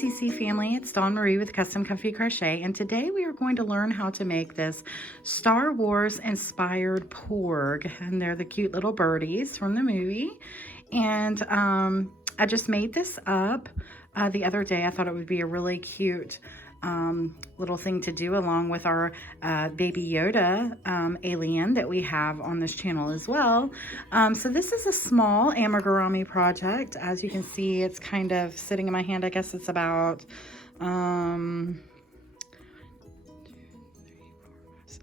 PCC family, it's Dawn Marie with Custom Comfy Crochet, and today we are going to learn how to make this Star Wars inspired Porg, and they're the cute little birdies from the movie. And I just made this up the other day. I thought it would be a really cute little thing to do along with our baby Yoda alien that we have on this channel as well. So this is a small amigurumi project. As you can see, it's kind of sitting in my hand. I guess it's about I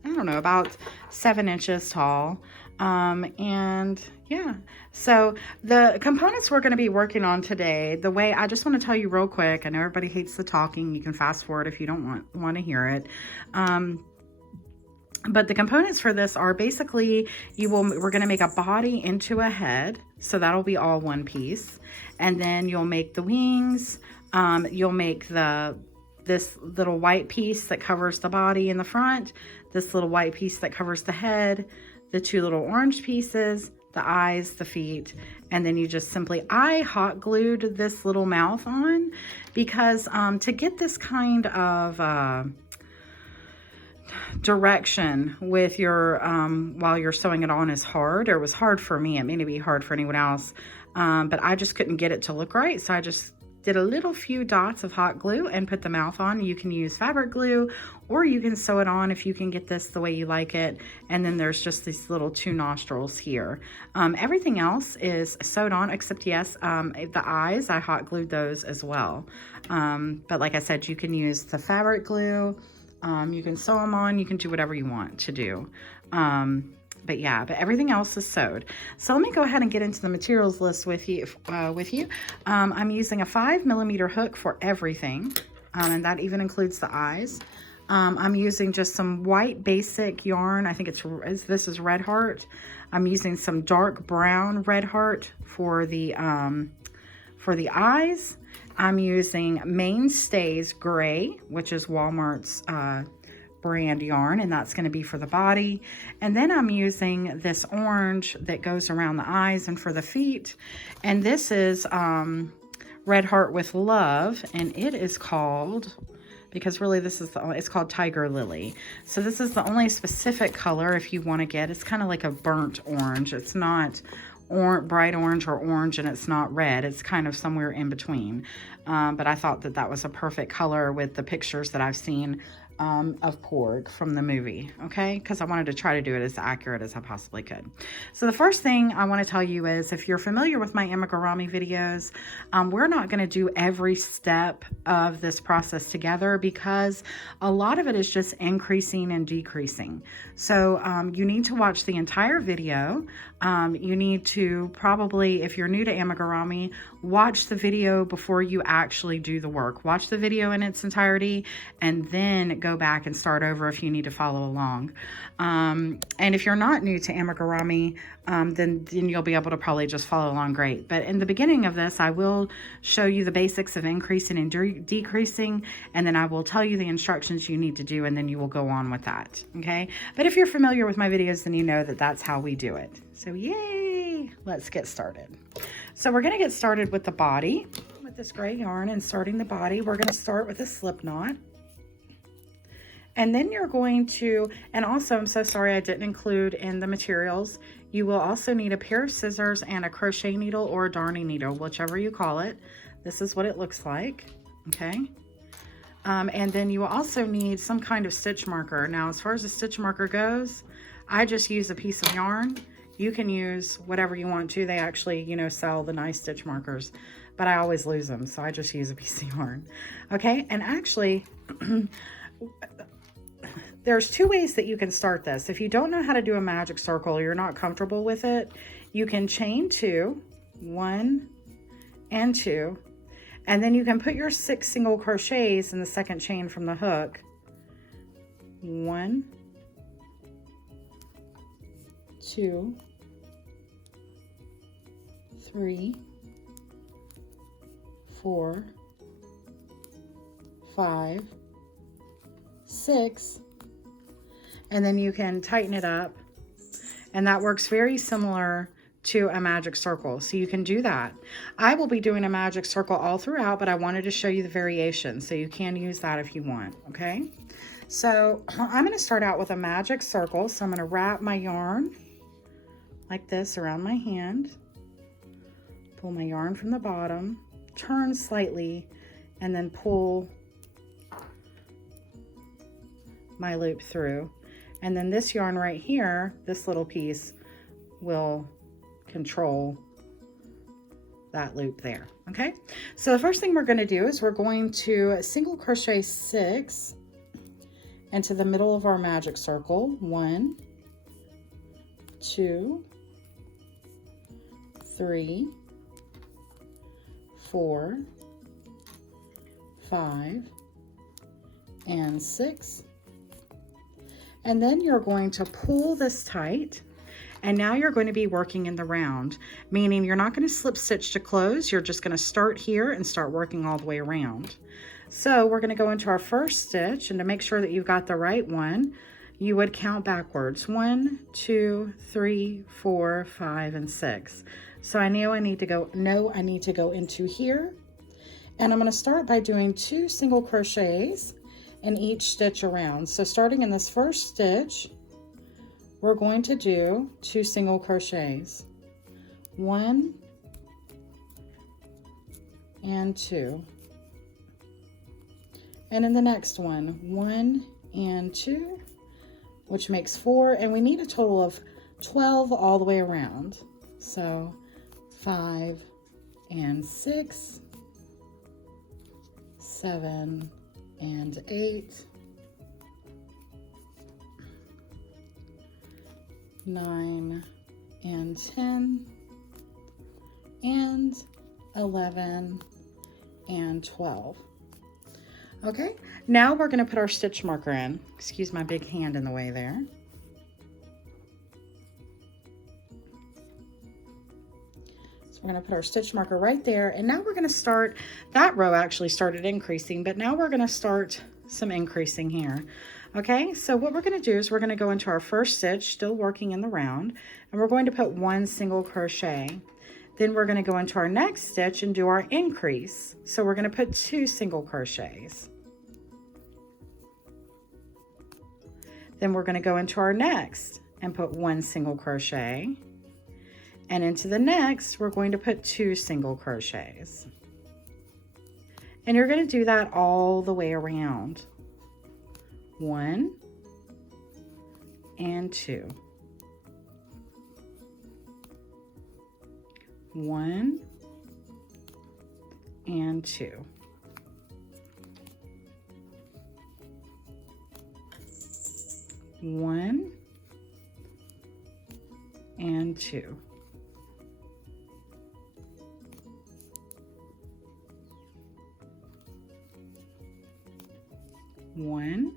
don't know, about 7 inches tall. And yeah, so the components we're going to be working on today, the way I just want to tell you real quick, I know everybody hates the talking, you can fast forward if you don't want to hear it. But the components for this are basically, we're going to make a body into a head. So that'll be all one piece. And then you'll make the wings. You'll make this little white piece that covers the body in the front, this little white piece that covers the head, the 2 little orange pieces, the eyes, the feet, and then you just simply, I hot glued this little mouth on because to get this kind of direction with your, while you're sewing it on is hard, or it was hard for me. It may be hard for anyone else, but I just couldn't get it to look right. So I just did a little few dots of hot glue and put the mouth on. You can use fabric glue, or you can sew it on if you can get this the way you like it. And then there's just these little 2 nostrils here. Everything else is sewed on except, yes, the eyes, I hot glued those as well. But like I said, you can use the fabric glue. You can sew them on. You can do whatever you want to do. But yeah, but everything else is sewed. So let me go ahead and get into the materials list with you. I'm using a 5mm hook for everything, and that even includes the eyes. I'm using just some white basic yarn. I think this is Red Heart. I'm using some dark brown Red Heart for the eyes. I'm using Mainstays Gray, which is Walmart's brand yarn, and that's going to be for the body. And then I'm using this orange that goes around the eyes and for the feet. And this is Red Heart with Love, and it is called, because really this is it's called Tiger Lily. So this is the only specific color if you want to get. It's kind of like a burnt orange. It's not bright orange or orange, and it's not red. It's kind of somewhere in between. But I thought that that was a perfect color with the pictures that I've seen of Porg from the movie, okay? Because I wanted to try to do it as accurate as I possibly could. So the first thing I want to tell you is, if you're familiar with my amigurumi videos, we're not going to do every step of this process together because a lot of it is just increasing and decreasing. So you need to watch the entire video. You need to probably, if you're new to amigurumi, watch the video before you actually do the work. Watch the video in its entirety and then go back and start over if you need to follow along. And if you're not new to amigurumi, then you'll be able to probably just follow along great. But in the beginning of this, I will show you the basics of increasing and decreasing, and then I will tell you the instructions you need to do, and then you will go on with that, okay? But if you're familiar with my videos, then you know that that's how we do it. So yay, let's get started. So we're gonna get started with the body, with this gray yarn, and starting the body. We're gonna start with a slip knot. And then you're going to, and also, I'm so sorry I didn't include in the materials, you will also need a pair of scissors and a crochet needle or a darning needle, whichever you call it. This is what it looks like, okay? And then you will also need some kind of stitch marker. Now, as far as the stitch marker goes, I just use a piece of yarn. You can use whatever you want to. They actually, you know, sell the nice stitch markers, but I always lose them, so I just use a piece of yarn, okay? And actually, there's 2 ways that you can start this. If you don't know how to do a magic circle, or you're not comfortable with it, you can chain 2, 1 and 2, and then you can put your 6 single crochets in the second chain from the hook. 1, 2, 3, 4, 5, 6, and then you can tighten it up, and that works very similar to a magic circle. So you can do that. I will be doing a magic circle all throughout, but I wanted to show you the variation. So you can use that if you want, okay? So I'm going to start out with a magic circle. So I'm going to wrap my yarn like this around my hand. Pull my yarn from the bottom, turn slightly, and then pull my loop through. And then this yarn right here, this little piece, will control that loop there. Okay, so the first thing we're going to do is we're going to single crochet 6 into the middle of our magic circle. 1, 2, 3, 4, 5, and 6. And then you're going to pull this tight, and now you're going to be working in the round, meaning you're not going to slip stitch to close. You're just going to start here and start working all the way around. So we're going to go into our first stitch, and to make sure that you've got the right one, you would count backwards. 1, 2, 3, 4, 5, and 6. So I know I need to go into here, and I'm going to start by doing 2 single crochets in each stitch around. So starting in this first stitch, we're going to do 2 single crochets. 1 and 2. And in the next one, 1 and 2, which makes 4, and we need a total of 12 all the way around. So 5 and 6, 7 and 8, 9 and 10, and 11 and 12. Okay, now we're going to put our stitch marker in. Excuse my big hand in the way there. So we're going to put our stitch marker right there, and now we're going to start, that row actually started increasing, but now we're going to start some increasing here. Okay, so what we're going to do is we're going to go into our first stitch, still working in the round, and we're going to put 1 single crochet. Then we're going to go into our next stitch and do our increase. So we're going to put 2 single crochets. Then we're going to go into our next and put 1 single crochet. And into the next, we're going to put 2 single crochets. And you're going to do that all the way around. 1 and 2. 1 and 2. 1 and 2. 1,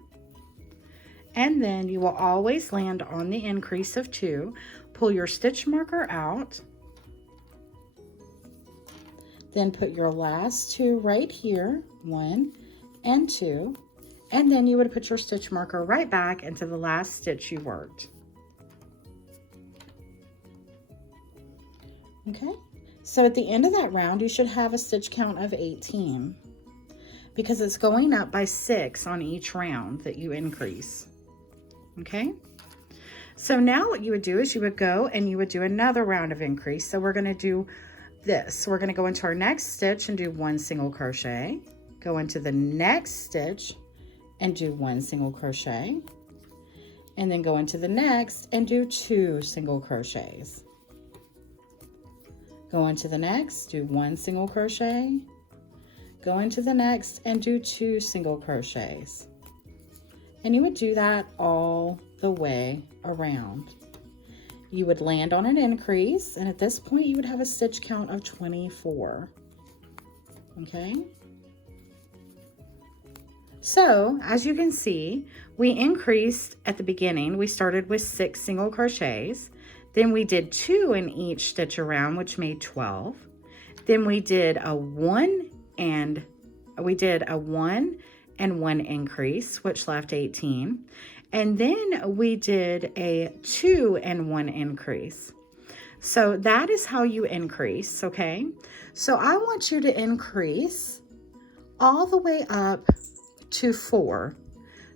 and then you will always land on the increase of 2. Pull your stitch marker out, then put your last 2 right here, 1 and 2, and then you would put your stitch marker right back into the last stitch you worked. Okay, so at the end of that round you should have a stitch count of 18 because it's going up by 6 on each round that you increase. Okay, so now what you would do is you would go and you would do another round of increase. So we're going to do this. We're going to go into our next stitch and do 1 single crochet, go into the next stitch and do 1 single crochet, and then go into the next and do 2 single crochets. Go into the next, do 1 single crochet, go into the next and do 2 single crochets. And you would do that all the way around. You would land on an increase, and at this point you would have a stitch count of 24. Okay? So, as you can see, we increased at the beginning. We started with 6 single crochets. Then we did 2 in each stitch around, which made 12. Then we did a 1 and 1 increase, which left 18. And then we did a 2 and 1 increase. So that is how you increase, okay? So I want you to increase all the way up to 4.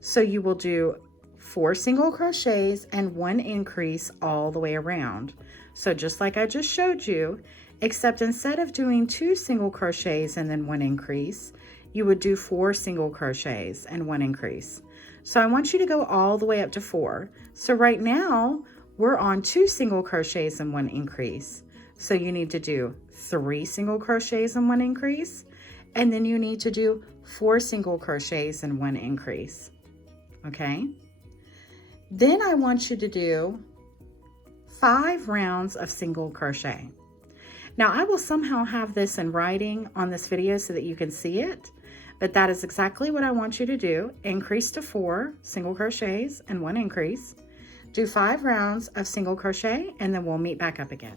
So you will do 4 single crochets and 1 increase all the way around. So just like I just showed you, except instead of doing 2 single crochets and then 1 increase, you would do 4 single crochets and 1 increase. So I want you to go all the way up to 4. So right now we're on 2 single crochets and 1 increase. So you need to do 3 single crochets and 1 increase, and then you need to do 4 single crochets and 1 increase. Okay? Then I want you to do 5 rounds of single crochet. Now I will somehow have this in writing on this video so that you can see it, but that is exactly what I want you to do. Increase to 4 single crochets and 1 increase. Do 5 rounds of single crochet, and then we'll meet back up again.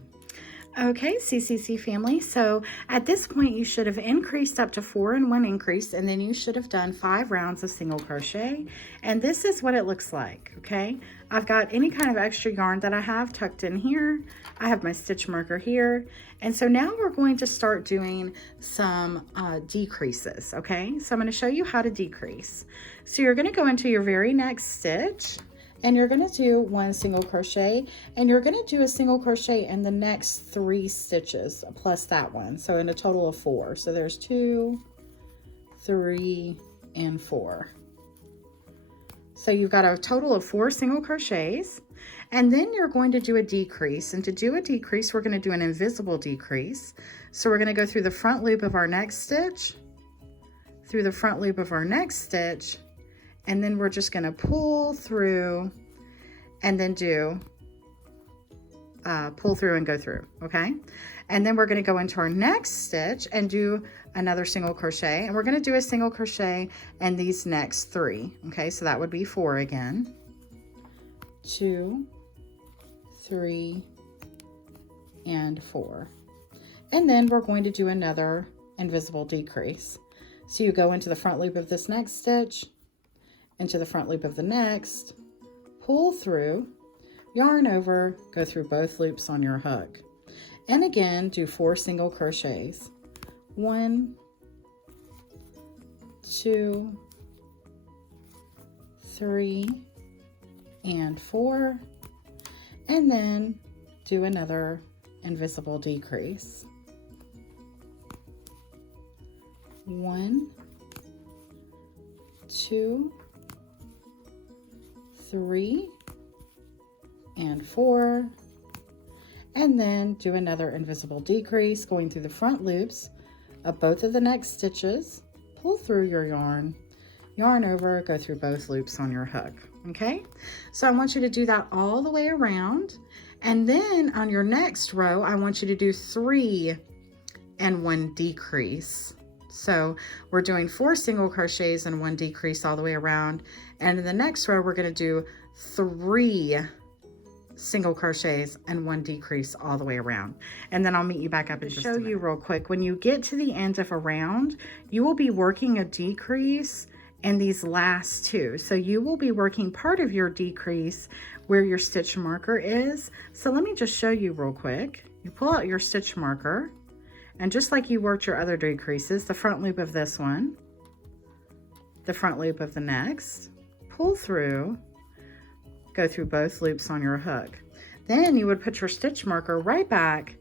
Okay, CCC family, so at this point you should have increased up to 4 and 1 increase, and then you should have done 5 rounds of single crochet, and this is what it looks like, okay? I've got any kind of extra yarn that I have tucked in here. I have my stitch marker here, and so now we're going to start doing some decreases, okay? So I'm going to show you how to decrease. So you're going to go into your very next stitch, and you're going to do 1 single crochet, and you're going to do a single crochet in the next 3 stitches plus that one, so in a total of 4. So there's 2, 3, and 4. So you've got a total of 4 single crochets, and then you're going to do a decrease. And to do a decrease, we're going to do an invisible decrease. So we're going to go through the front loop of our next stitch, through the front loop of our next stitch, and then we're just going to pull through and then do pull through and go through, okay? And then we're going to go into our next stitch and do another single crochet, and we're going to do a single crochet in these next 3, okay? So that would be 4 again. 2, 3, and 4. And then we're going to do another invisible decrease. So you go into the front loop of this next stitch, into the front loop of the next, pull through, yarn over, go through both loops on your hook. And again, do 4 single crochets. 1, 2, 3, and 4. And then do another invisible decrease. 1, 2, 3, and 4, and then do another invisible decrease going through the front loops of both of the next stitches, pull through your yarn, yarn over, go through both loops on your hook, okay? So I want you to do that all the way around, and then on your next row, I want you to do 3 and 1 decrease. So we're doing 4 single crochets and 1 decrease all the way around. And in the next row, we're going to do 3 single crochets and 1 decrease all the way around. And then I'll meet you back up and show you real quick. When you get to the end of a round, you will be working a decrease in these last 2. So you will be working part of your decrease where your stitch marker is. So let me just show you real quick. You pull out your stitch marker, and just like you worked your other decreases, the front loop of this one, the front loop of the next, pull through, go through both loops on your hook. Then you would put your stitch marker right back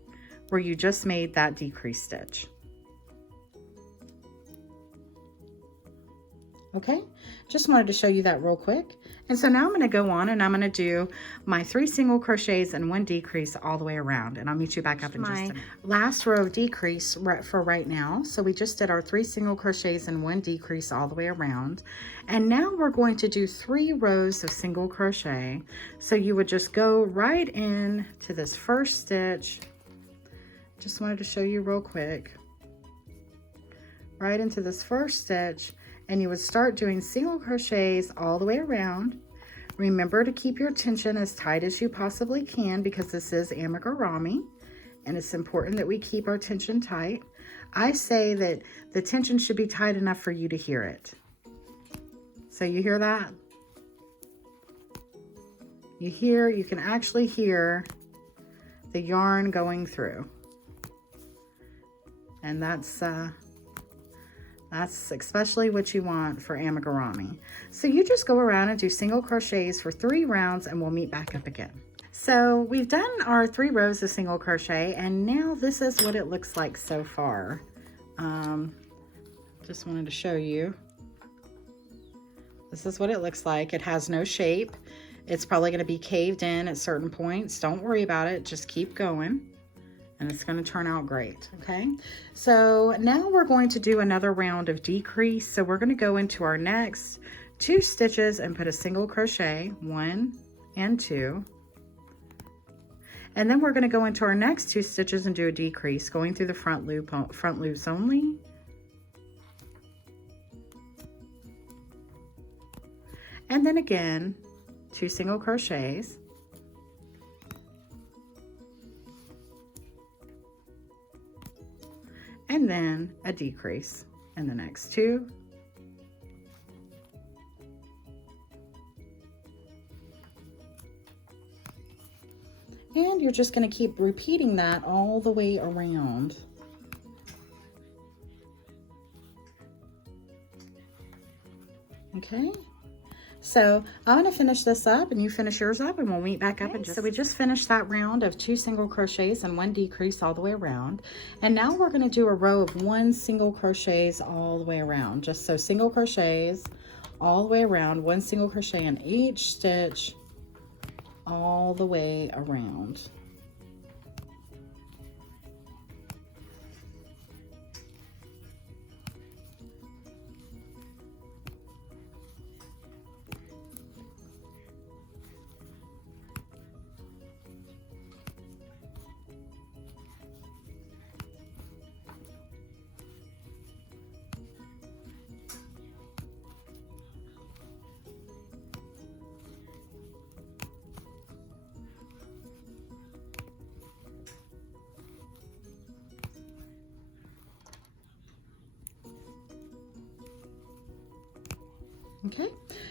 where you just made that decrease stitch. Okay, just wanted to show you that real quick. And so now I'm going to go on and I'm going to do my 3 single crochets and 1 decrease all the way around, and I'll meet you back up in just a minute. Last row of decrease for right now. So we just did our 3 single crochets and 1 decrease all the way around, and now we're going to do 3 rows of single crochet. So you would just go right in to this first stitch. Just wanted to show you real quick. Right into this first stitch, and you would start doing single crochets all the way around. Remember to keep your tension as tight as you possibly can, because this is amigurumi and it's important that we keep our tension tight. I say that the tension should be tight enough for you to hear it. So you hear that? You can actually hear the yarn going through. And that's especially what you want for amigurumi. So you just go around and do single crochets for 3 rounds, and we'll meet back up again. So we've done our 3 rows of single crochet, and now this is what it looks like so far. Just wanted to show you. This is what it looks like. It has no shape. It's probably going to be caved in at certain points. Don't worry about it. Just keep going, and it's going to turn out great. Okay, so now we're going to do another round of decrease. So we're going to go into our next 2 stitches and put a single crochet, 1 and 2. And then we're going to go into our next 2 stitches and do a decrease, going through the front loops only. And then again, 2 single crochets. And then a decrease in the next 2. And you're just going to keep repeating that all the way around. Okay, so I'm going to finish this up and you finish yours up, and we'll meet back up. So we just finished that round of 2 single crochets and 1 decrease all the way around. And now we're going to do a row of 1 single crochets all the way around. Just so single crochets all the way around, 1 single crochet in each stitch all the way around. Okay,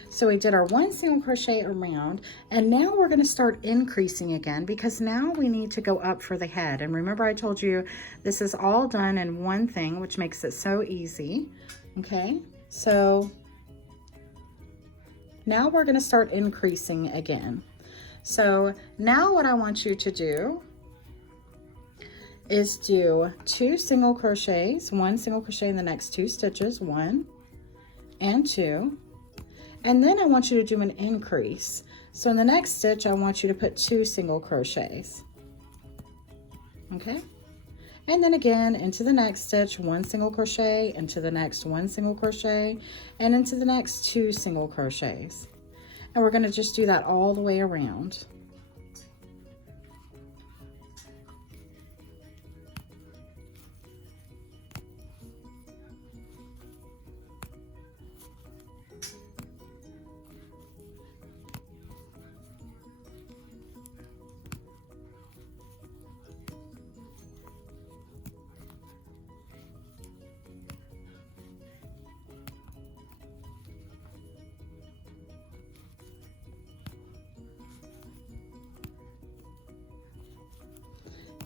so we did our 1 single crochet around, and now we're going to start increasing again, because now we need to go up for the head. And remember, I told you this is all done in one thing, which makes it so easy. Okay, so now we're going to start increasing again. So now what I want you to do is do 2 single crochets, 1 single crochet in the next 2 stitches, 1 and 2. And then I want you to do an increase. So in the next stitch, I want you to put 2 single crochets. Okay? And then again, into the next stitch, 1 single crochet, into the next 1 single crochet, and into the next 2 single crochets. And we're going to just do that all the way around.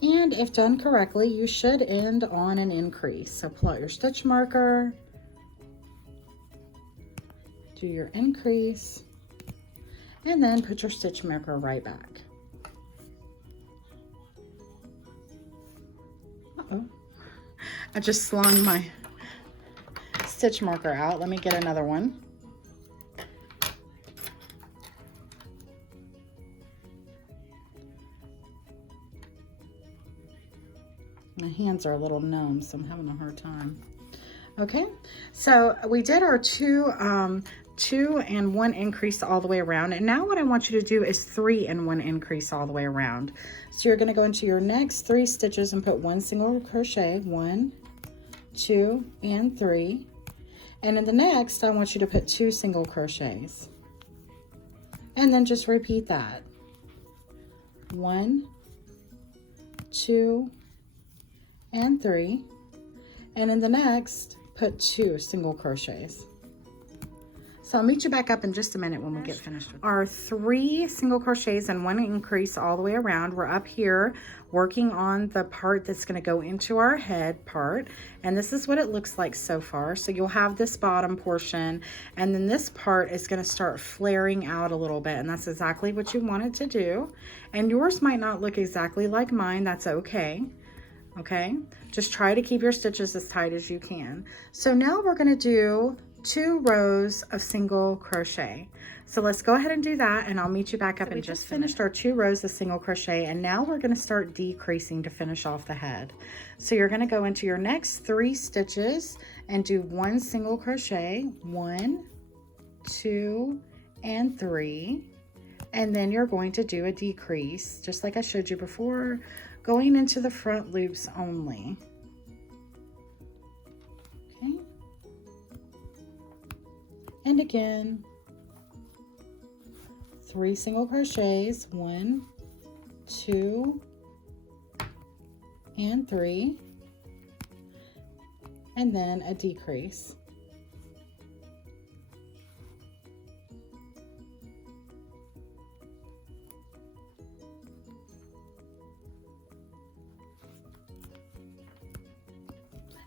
And if done correctly, you should end on an increase. So pull out your stitch marker, do your increase, and then put your stitch marker right back. Uh-oh, I just slung my stitch marker out. Let me get another one. My hands are a little numb, so I'm having a hard time. Okay, so we did our 2 and 1 increase all the way around, and now what I want you to do is 3 and 1 increase all the way around. So you're going to go into your next 3 stitches and put 1 single crochet, 1, 2, and 3, and in the next I want you to put 2 single crochets, and then just repeat that. 1, 2, and 3, and in the next put 2 single crochets. So I'll meet you back up in just a minute when we get finished with our 3 single crochets and 1 increase all the way around. We're up here working on the part that's going to go into our head part, and this is what it looks like so far. So you'll have this bottom portion, and then this part is going to start flaring out a little bit, and that's exactly what you want it to do. And yours might not look exactly like mine. That's okay. Okay, just try to keep your stitches as tight as you can. So now we're going to do 2 rows of single crochet. So let's go ahead and do that, and I'll meet you back up in just finished our 2 rows of single crochet, and now we're going to start decreasing to finish off the head. So you're going to go into your next 3 stitches and do 1 single crochet, 1, 2, and 3, and then you're going to do a decrease just like I showed you before, going into the front loops only. Okay. And again, 3 single crochets, 1, 2, and 3, and then a decrease.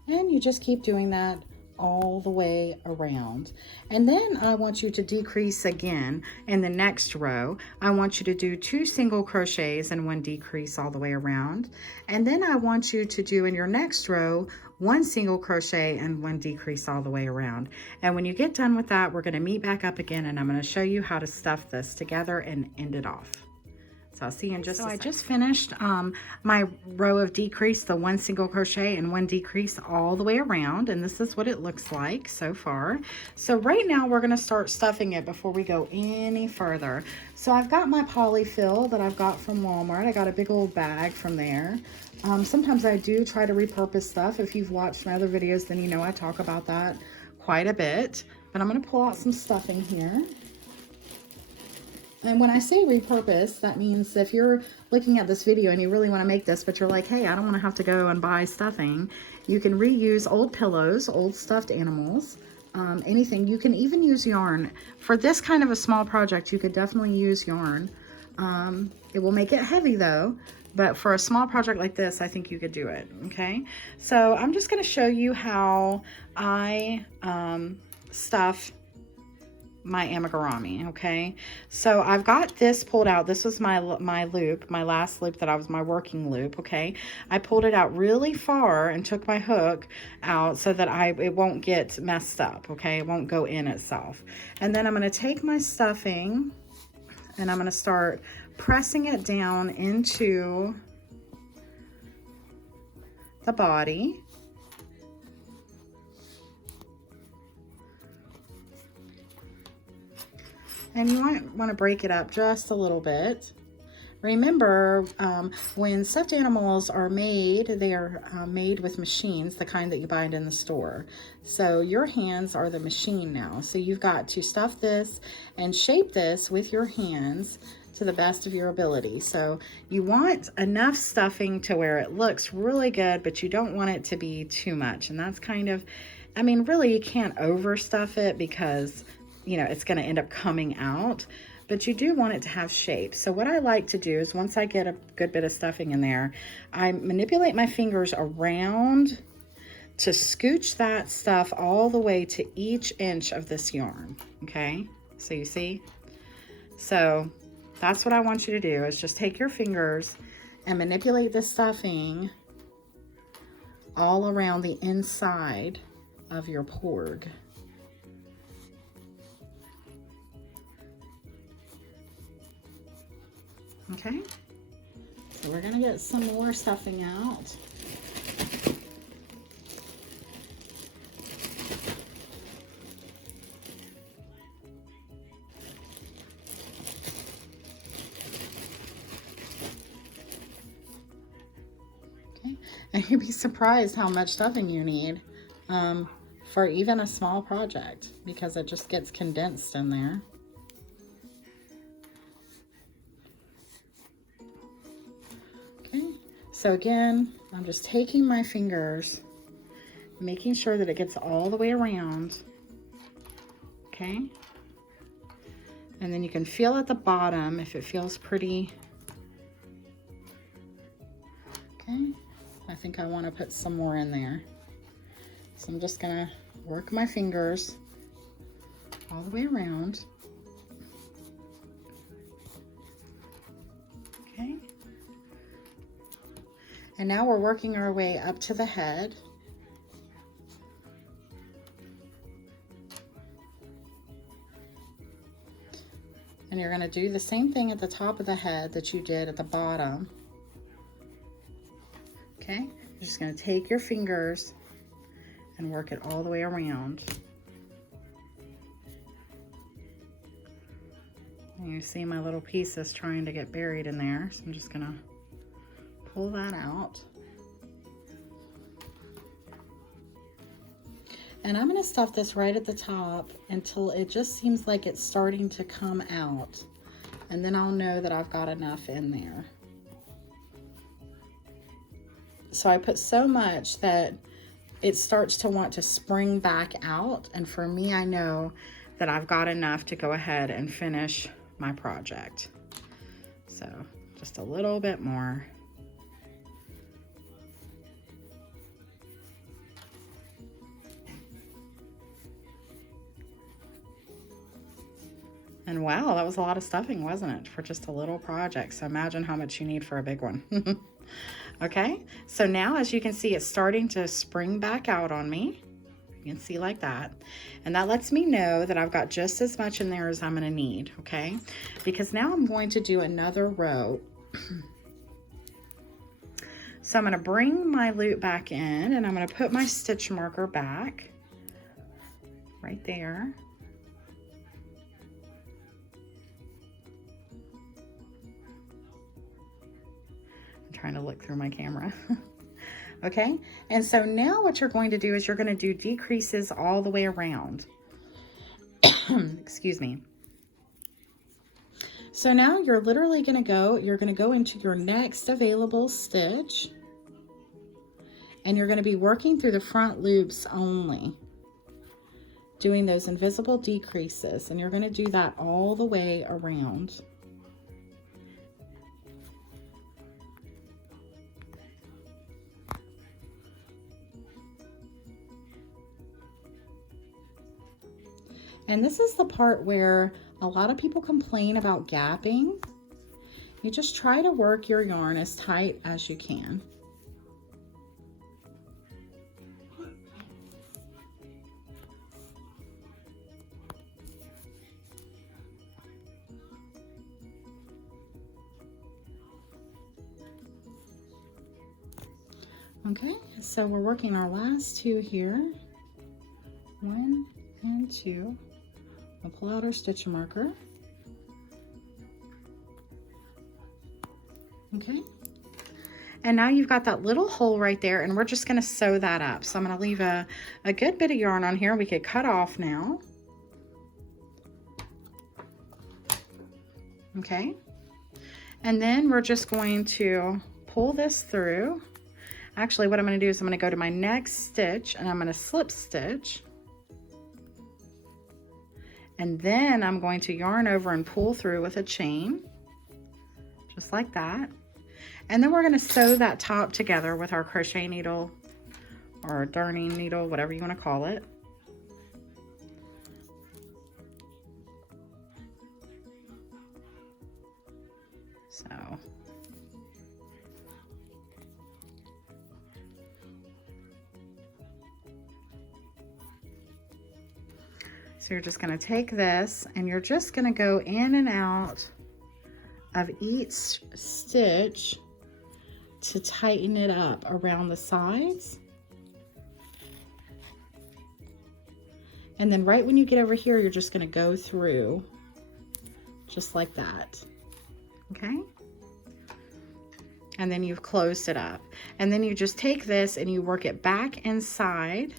And you just keep doing that all the way around. And then I want you to decrease again in the next row. I want you to do 2 single crochets and 1 decrease all the way around. And then I want you to do in your next row 1 single crochet and 1 decrease all the way around. And when you get done with that, we're going to meet back up again, and I'm going to show you how to stuff this together and end it off. So I'll see you in just a second. I just finished my row of decrease, the 1 single crochet and 1 decrease all the way around, and this is what it looks like so far. So right now we're going to start stuffing it before we go any further. So I've got my polyfill that I've got from Walmart. I got a big old bag from there. Sometimes I do try to repurpose stuff. If you've watched my other videos, then you know I talk about that quite a bit. But I'm going to pull out some stuffing here. And when I say repurpose, that means if you're looking at this video and you really want to make this, but you're like, hey, I don't want to have to go and buy stuffing, you can reuse old pillows, old stuffed animals, anything. You can even use yarn. For this kind of a small project, you could definitely use yarn. It will make it heavy though, but for a small project like this, I think you could do it, okay? So I'm just going to show you how I stuff my amigurumi. Okay, so I've got this pulled out. This was my loop, my last loop that I was my working loop. Okay, I pulled it out really far and took my hook out so that it won't get messed up. Okay, it won't go in itself. And then I'm going to take my stuffing and I'm going to start pressing it down into the body. And you might want to break it up just a little bit. Remember, when stuffed animals are made, they are made with machines, the kind that you buy in the store. So your hands are the machine now. So you've got to stuff this and shape this with your hands to the best of your ability. So you want enough stuffing to where it looks really good, but you don't want it to be too much. And that's kind of, I mean, really you can't overstuff it because, you know, it's going to end up coming out, but you do want it to have shape. So what I like to do is once I get a good bit of stuffing in there, I manipulate my fingers around to scooch that stuff all the way to each inch of this yarn. Okay, so you see? So that's what I want you to do, is just take your fingers and manipulate the stuffing all around the inside of your porg. Okay, so we're going to get some more stuffing out. Okay, and you'd be surprised how much stuffing you need for even a small project, because it just gets condensed in there. So again, I'm just taking my fingers, making sure that it gets all the way around, okay? And then you can feel at the bottom if it feels pretty. Okay, I think I want to put some more in there. So I'm just gonna work my fingers all the way around. Okay. And now we're working our way up to the head. And you're gonna do the same thing at the top of the head that you did at the bottom. Okay, you're just gonna take your fingers and work it all the way around. And you see my little pieces trying to get buried in there, so I'm just gonna pull that out. And I'm gonna stuff this right at the top until it just seems like it's starting to come out. And then I'll know that I've got enough in there. So I put so much that it starts to want to spring back out. And for me, I know that I've got enough to go ahead and finish my project. So just a little bit more. And wow, that was a lot of stuffing, wasn't it, for just a little project? So imagine how much you need for a big one. Okay, so now as you can see, it's starting to spring back out on me. You can see like that. And that lets me know that I've got just as much in there as I'm gonna need, okay? Because now I'm going to do another row. So I'm gonna bring my loop back in and I'm gonna put my stitch marker back right there. Trying to look through my camera. Okay, and so now what you're going to do is you're going to do decreases all the way around. Excuse me. So now you're literally going to go, you're going to go into your next available stitch, and you're going to be working through the front loops only, doing those invisible decreases, and you're going to do that all the way around. And this is the part where a lot of people complain about gapping. You just try to work your yarn as tight as you can. Okay, so we're working our last two here. 1 and 2. We'll pull out our stitch marker. Okay. And now you've got that little hole right there, and we're just going to sew that up. So I'm going to leave a good bit of yarn on here. We could cut off now. Okay. And then we're just going to pull this through. Actually, what I'm going to do is I'm going to go to my next stitch and I'm going to slip stitch. And then I'm going to yarn over and pull through with a chain, just like that. And then we're going to sew that top together with our crochet needle or darning needle, whatever you want to call it. So you're just going to take this and you're just going to go in and out of each stitch to tighten it up around the sides. And then right when you get over here, you're just going to go through just like that. Okay? And then you've closed it up. And then you just take this and you work it back inside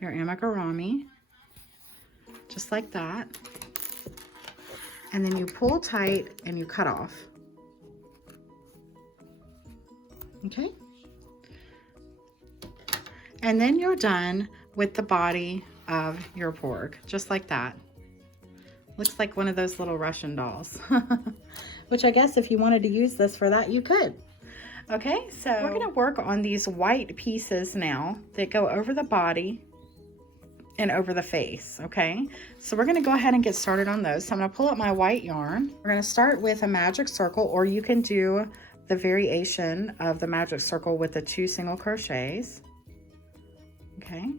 your amigurumi, just like that. And then you pull tight and you cut off. Okay? And then you're done with the body of your porg, just like that. Looks like one of those little Russian dolls. Which I guess if you wanted to use this for that, you could. Okay, so we're going to work on these white pieces now that go over the body and over the face, okay? So we're going to go ahead and get started on those. So I'm going to pull up my white yarn. We're going to start with a magic circle, or you can do the variation of the magic circle with the 2 single crochets. Okay.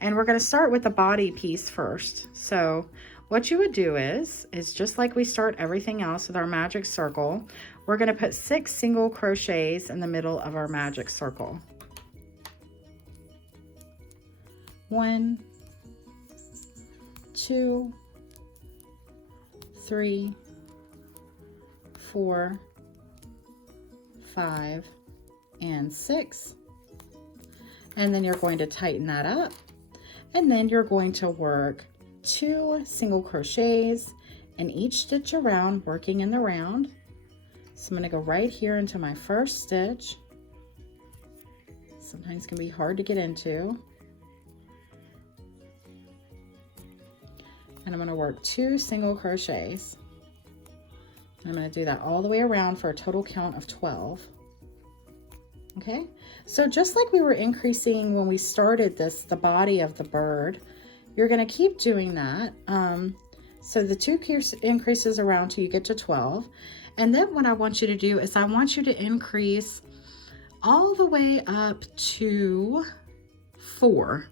And we're going to start with the body piece first. So what you would do is just like we start everything else with our magic circle, we're going to put 6 single crochets in the middle of our magic circle. 1, 2, 3, 4, 5, and 6. And then you're going to tighten that up. And then you're going to work 2 single crochets in each stitch around, working in the round. So I'm going to go right here into my first stitch. Sometimes it can be hard to get into. And I'm going to work 2 single crochets. I'm going to do that all the way around for a total count of 12. Okay, so just like we were increasing when we started this, the body of the bird, you're going to keep doing that. So the 2 increases around till you get to 12. And then what I want you to do is I want you to increase all the way up to 4.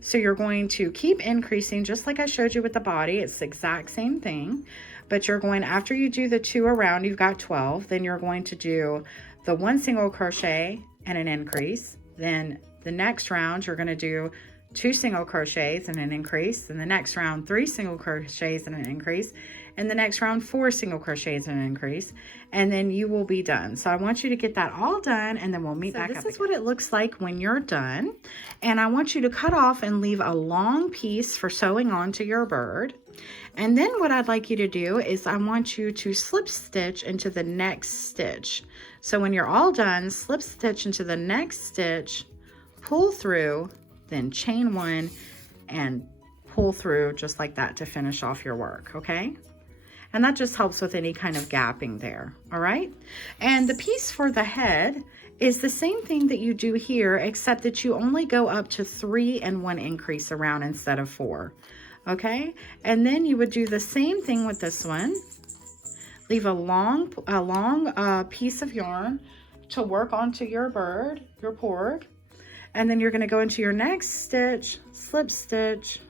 So you're going to keep increasing just like I showed you with the body. It's the exact same thing, but you're going, after you do the 2 around, you've got 12, then you're going to do the 1 single crochet and an increase. Then the next round, you're going to do 2 single crochets and an increase. Then the next round, 3 single crochets and an increase. And the next round, 4 single crochets and an increase. And then you will be done. So I want you to get that all done, and then we'll meet back up. This is what it looks like when you're done. And I want you to cut off and leave a long piece for sewing onto your bird. And then what I'd like you to do is I want you to slip stitch into the next stitch. So when you're all done, slip stitch into the next stitch, pull through, then chain 1 and pull through just like that to finish off your work, okay? And that just helps with any kind of gapping there, all right? And the piece for the head is the same thing that you do here, except that you only go up to 3 and 1 increase around instead of 4. Okay, and then you would do the same thing with this one. Leave a long piece of yarn to work onto your bird, your porg, and then you're going to go into your next stitch, slip stitch,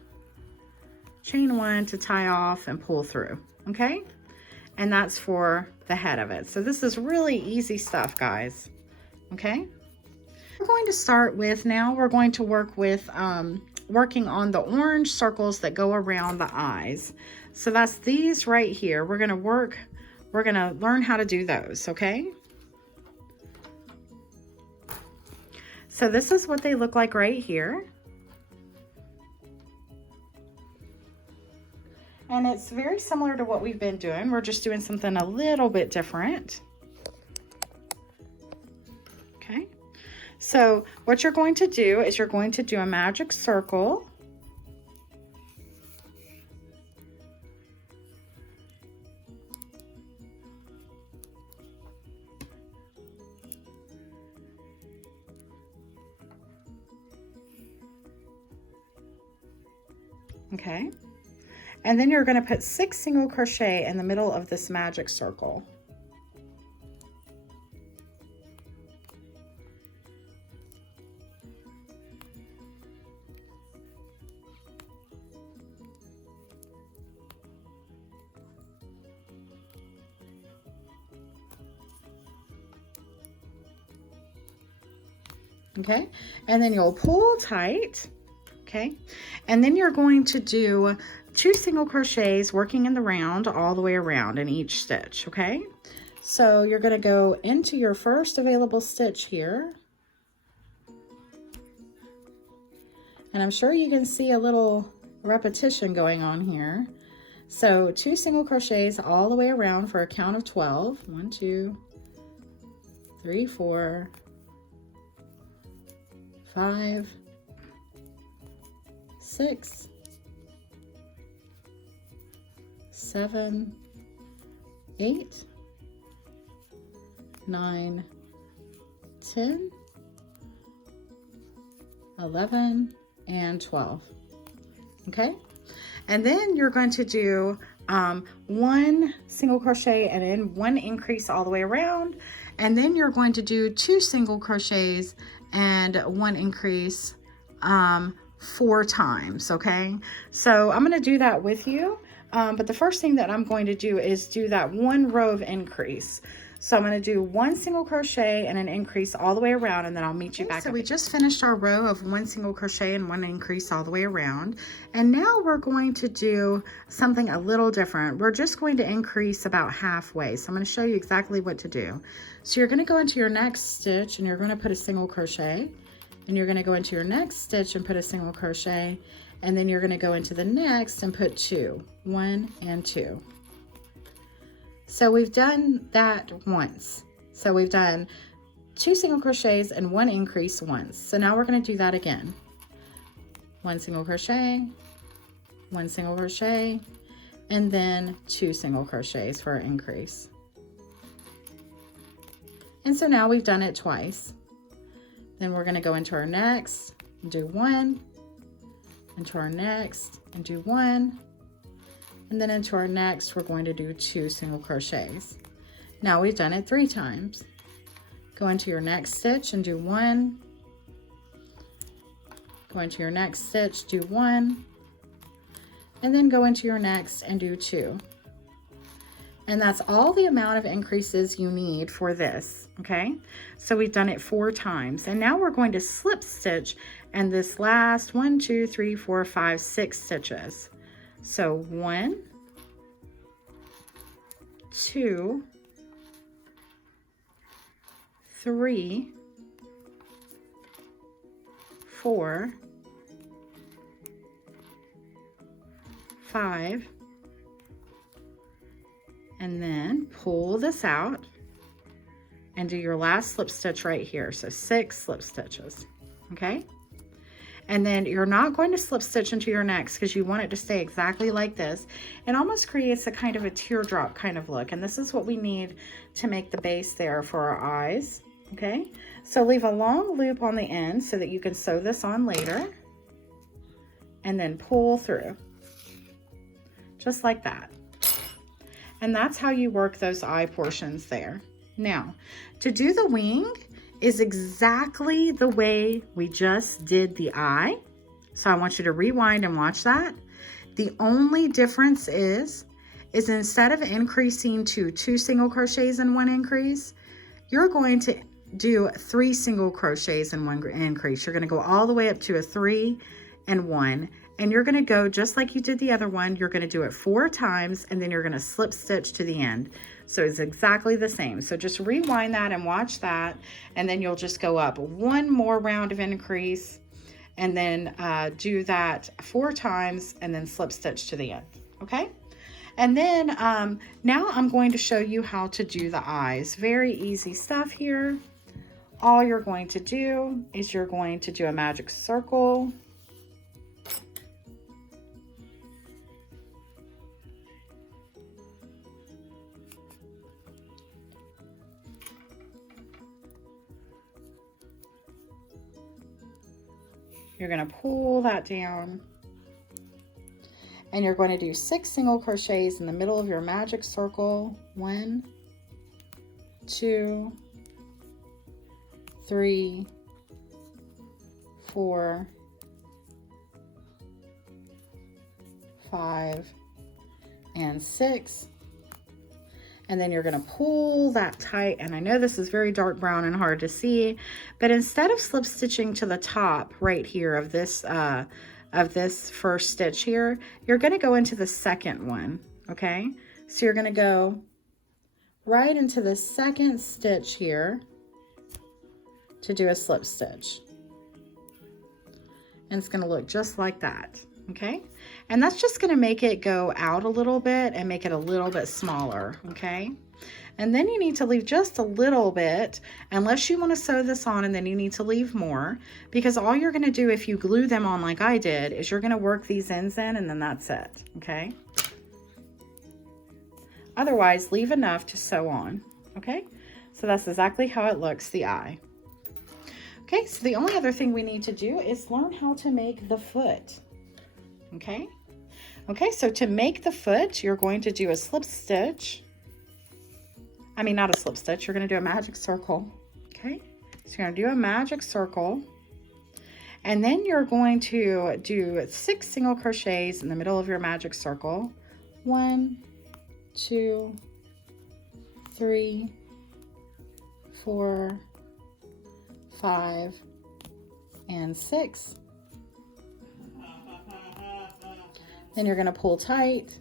chain 1 to tie off and pull through. Okay, and that's for the head of it. So this is really easy stuff, guys. Okay, we're going to start with, now we're going to work with working on the orange circles that go around the eyes. So that's these right here. We're going to learn how to do those, okay? So this is what they look like right here. And it's very similar to what we've been doing. We're just doing something a little bit different. Okay. So what you're going to do is you're going to do a magic circle. Okay. And then you're going to put 6 single crochet in the middle of this magic circle. Okay, and then you'll pull tight, okay, and then you're going to do 2 single crochets working in the round all the way around in each stitch, okay? So you're going to go into your first available stitch here, and I'm sure you can see a little repetition going on here. So 2 single crochets all the way around for a count of 12. 1, 2, 3, 4, 5, 6, 7, 8, 9, 10, 11, and 12. Okay, and then you're going to do 1 single crochet and then 1 increase all the way around, and then you're going to do 2 single crochets and 1 increase 4 times. Okay, so I'm going to do that with you, but the first thing that I'm going to do is do that 1 row of increase. So I'm going to do 1 single crochet and an increase all the way around, and then I'll meet you back. So we just finished our row of 1 single crochet and 1 increase all the way around. And now we're going to do something a little different. We're just going to increase about halfway. So I'm going to show you exactly what to do. So you're going to go into your next stitch and you're going to put a single crochet, and you're going to go into your next stitch and put a single crochet, and then you're going to go into the next and put 2, 1 and 2. So we've done that once. So we've done 2 single crochets and 1 increase once. So now we're going to do that again. 1 single crochet, 1 single crochet, and then 2 single crochets for our increase. And so now we've done it twice. Then we're going to go into our next and do 1, into our next and do 1, and then into our next we're going to do 2 single crochets. Now we've done it 3 times. Go into your next stitch and do 1, go into your next stitch, do 1, and then go into your next and do 2. And that's all the amount of increases you need for this, okay? So we've done it 4 times, and now we're going to slip stitch and this last 1, 2, 3, 4, 5, 6 stitches. So 1, 2, 3, 4, 5, and then pull this out and do your last slip stitch right here. So 6 slip stitches, okay? And then you're not going to slip stitch into your next because you want it to stay exactly like this. It almost creates a kind of a teardrop kind of look, and this is what we need to make the base there for our eyes, okay? So leave a long loop on the end so that you can sew this on later, and then pull through, just like that. And that's how you work those eye portions there. Now, to do the wing is exactly the way we just did the eye. So I want you to rewind and watch that. The only difference is instead of increasing to 2 single crochets and 1 increase, you're going to do 3 single crochets and 1 increase. You're going to go all the way up to a 3 and 1. And you're going to go just like you did the other one. You're going to do it 4 times, and then you're going to slip stitch to the end. So it's exactly the same. So just rewind that and watch that, and then you'll just go up 1 more round of increase, and then do that 4 times, and then slip stitch to the end. Okay? And then now I'm going to show you how to do the eyes. Very easy stuff here. All you're going to do is you're going to do a magic circle. You're going to pull that down, and you're going to do 6 single crochets in the middle of your magic circle. 1, 2, 3, 4, 5, and 6. And then you're going to pull that tight, and I know this is very dark brown and hard to see, but instead of slip stitching to the top right here of this first stitch here, you're going to go into the second one, okay? So you're going to go right into the second stitch here to do a slip stitch, and it's going to look just like that, okay? And that's just going to make it go out a little bit and make it a little bit smaller, okay? And then you need to leave just a little bit, unless you want to sew this on, and then you need to leave more, because all you're going to do if you glue them on like I did is you're going to work these ends in, and then that's it, okay? Otherwise, leave enough to sew on, okay? So that's exactly how it looks, the eye. Okay, so the only other thing we need to do is learn how to make the foot, okay? Okay, so to make the foot, you're going to do a slip stitch. I mean, not a slip stitch, you're gonna do a magic circle, okay? So you're gonna do a magic circle, and then you're going to do 6 single crochets in the middle of your magic circle. 1, 2, 3, 4, 5, and 6. Then you're going to pull tight,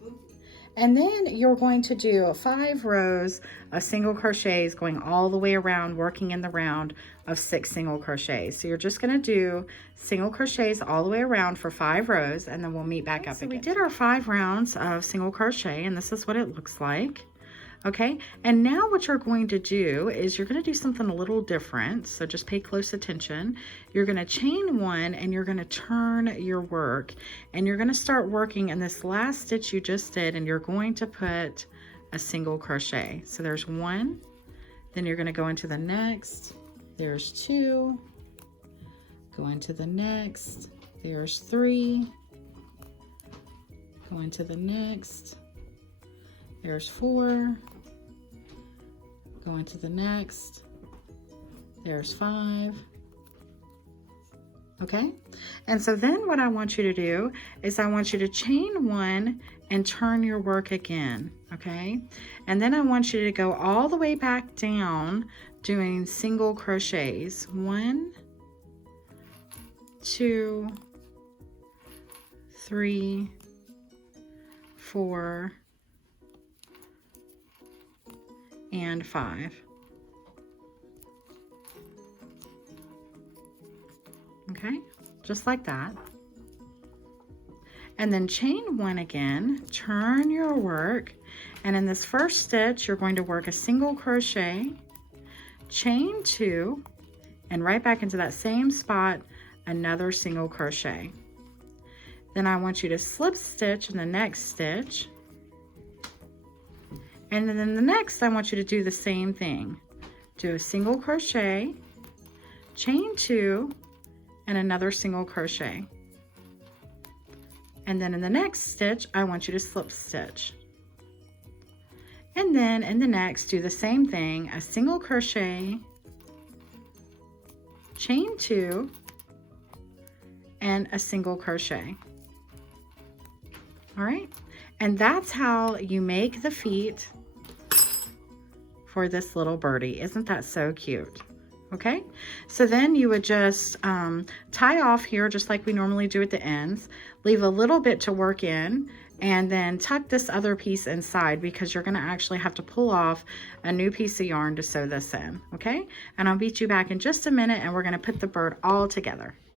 and then you're going to do 5 rows of single crochets going all the way around, working in the round of 6 single crochets. So you're just going to do single crochets all the way around for 5 rows, and then we'll meet back up again. So we did our 5 rounds of single crochet, and this is what it looks like. Okay, and now what you're going to do is you're going to do something a little different, so just pay close attention. You're going to chain 1 and you're going to turn your work, and you're going to start working in this last stitch you just did, and you're going to put a single crochet. So there's 1, then you're going to go into the next, there's 2, go into the next, there's 3, go into the next, there's 4, go into the next, there's 5. Okay, and so then what I want you to do is I want you to chain 1 and turn your work again, okay? And then I want you to go all the way back down doing single crochets. 1, 2, 3, 4, and 5. Okay, just like that. And then chain 1 again, turn your work, and in this first stitch you're going to work a single crochet, chain 2, and right back into that same spot another single crochet. Then I want you to slip stitch in the next stitch, and then in the next I want you to do the same thing. Do a single crochet, chain 2, and another single crochet. And then in the next stitch I want you to slip stitch. And then in the next do the same thing, a single crochet, chain 2, and a single crochet. All right, and that's how you make the feet for this little birdie. Isn't that so cute? Okay, so then you would just tie off here just like we normally do at the ends, leave a little bit to work in, and then tuck this other piece inside because you're going to actually have to pull off a new piece of yarn to sew this in. Okay, and I'll meet you back in just a minute and we're going to put the bird all together.